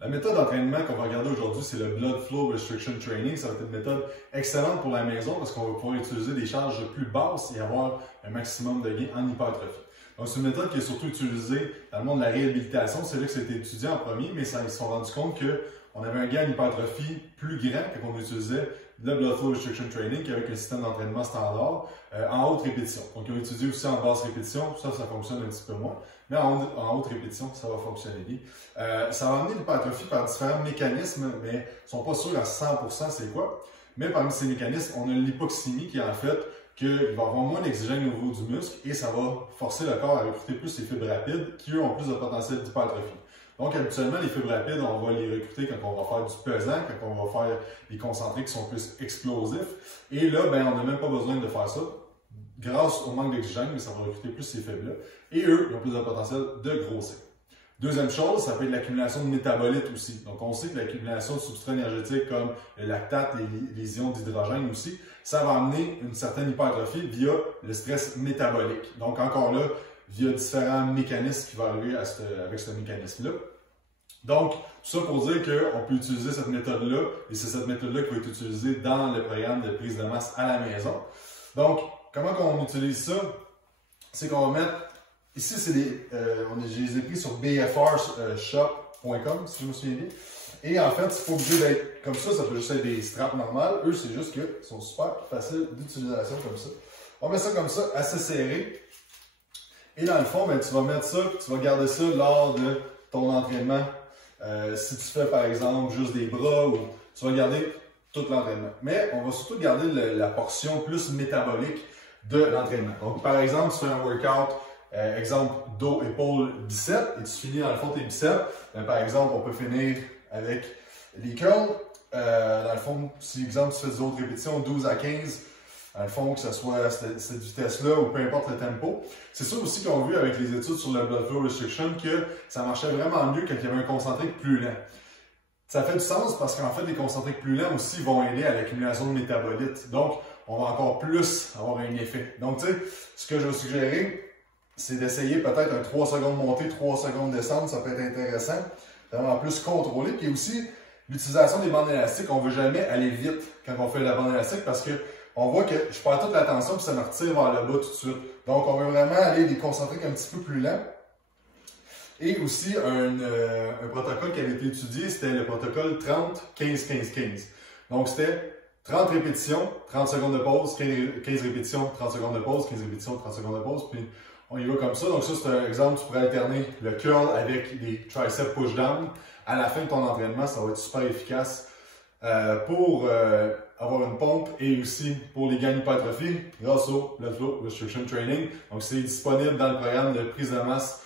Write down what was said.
La méthode d'entraînement qu'on va regarder aujourd'hui, c'est le Blood Flow Restriction Training. Ça va être une méthode excellente pour la maison parce qu'on va pouvoir utiliser des charges plus basses et avoir un maximum de gains en hypertrophie. Donc, c'est une méthode qui est surtout utilisée dans le monde de la réhabilitation. C'est là que ça a été étudié en premier, mais ils se sont rendus compte qu'on avait un gain en hypertrophie plus grand quand on utilisait le Blood Flow Restriction Training qu'avec un système d'entraînement standard en haute répétition. Donc, ils ont étudié aussi en basse répétition. Ça fonctionne un petit peu moins. Mais en haute répétition, ça va fonctionner bien. Ça va amener l'hypertrophie par différents mécanismes, mais ils ne sont pas sûrs à 100% c'est quoi. Mais parmi ces mécanismes, on a l'hypoxémie qui est en fait qu'il va y avoir moins d'oxygène au niveau du muscle et ça va forcer le corps à recruter plus les fibres rapides qui, eux, ont plus de potentiel d'hypertrophie. Donc, habituellement, les fibres rapides, on va les recruter quand on va faire du pesant, quand on va faire des concentrés qui sont plus explosifs. Et là, ben, on n'a même pas besoin de faire ça grâce au manque d'oxygène, mais ça va recruter plus ces fibres-là. Et eux, ils ont plus de potentiel de grossir. Deuxième chose, ça peut être l'accumulation de métabolites aussi. Donc, on sait que l'accumulation de substrats énergétiques comme le lactate, les ions d'hydrogène aussi, ça va amener une certaine hypertrophie via le stress métabolique. Donc, encore là, via différents mécanismes qui vont arriver avec ce mécanisme-là. Donc, tout ça pour dire qu'on peut utiliser cette méthode-là, et c'est cette méthode-là qui va être utilisée dans le programme de prise de masse à la maison. Donc, comment on utilise ça? C'est qu'on va mettre, ici, c'est je les ai pris sur bfrshop.com, si je me souviens bien. Et en fait, c'est pas obligé d'être comme ça peut juste être des straps normales. Eux, c'est juste qu'ils sont super faciles d'utilisation comme ça. On met ça comme ça, assez serré. Et dans le fond, ben, tu vas mettre ça, tu vas garder ça lors de ton entraînement. Si tu fais par exemple juste des bras, ou tu vas garder tout l'entraînement. Mais on va surtout garder la portion plus métabolique de l'entraînement. Donc par exemple, tu fais un workout, exemple dos, épaules, biceps, et tu finis dans le fond tes biceps. Ben, par exemple, on peut finir avec les curls. Dans le fond, si exemple tu fais des autres répétitions, 12 à 15, dans le fond, que ce soit cette vitesse-là ou peu importe le tempo. C'est ça aussi qu'on a vu avec les études sur le Blood Flow Restriction que ça marchait vraiment mieux quand il y avait un concentrique plus lent. Ça fait du sens parce qu'en fait, les concentriques plus lents aussi vont aider à l'accumulation de métabolites. Donc, on va encore plus avoir un effet. Donc, tu sais, ce que je vais suggérer, c'est d'essayer peut-être un 3 secondes montée, 3 secondes descente. Ça peut être intéressant. Vraiment plus contrôlé. Puis aussi, l'utilisation des bandes élastiques, on ne veut jamais aller vite quand on fait la bande élastique parce que on voit que je perds toute la tension puis ça me retire vers le bas tout de suite. Donc, on veut vraiment aller les concentriques un petit peu plus lents. Et aussi, un protocole qui avait été étudié, c'était le protocole 30-15-15-15. Donc, c'était 30 répétitions, 30 secondes de pause, 15 répétitions, 30 secondes de pause, 15 répétitions, 30 secondes de pause, puis on y va comme ça. Donc, ça, c'est un exemple, tu pourrais alterner le curl avec des triceps push-down. À la fin de ton entraînement, ça va être super efficace pour avoir une pompe et aussi pour les gains d'hypertrophie grâce au Blood Flow Restriction Training. Donc, c'est disponible dans le programme de prise de masse